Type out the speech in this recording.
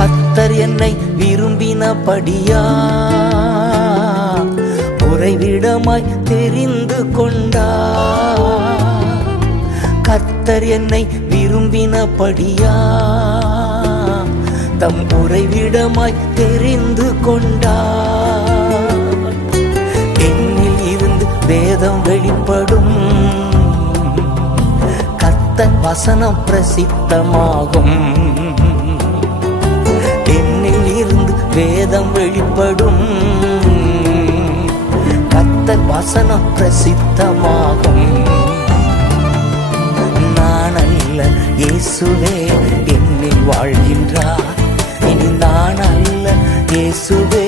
கர்த்தர் என்னை விரும்பினபடியா உறைவிடமாய் தெரிந்து கொண்டார். கர்த்தர் என்னை விரும்பினபடியா தம் உறைவிடமாய் தெரிந்து கொண்டார். என்னில் இருந்து வேதம் வெளிப்படும், கர்த்தர் வசனம் பிரசித்தமாகும். என்னில் இருந்து வேதம் வெளிப்படும், கர்த்தர் வசனம் பிரசித்தமாகும். நான் அல்ல, இயேசுவே என்னில் வாழ்கின்றார். இனி நான் அல்ல, இயேசுவே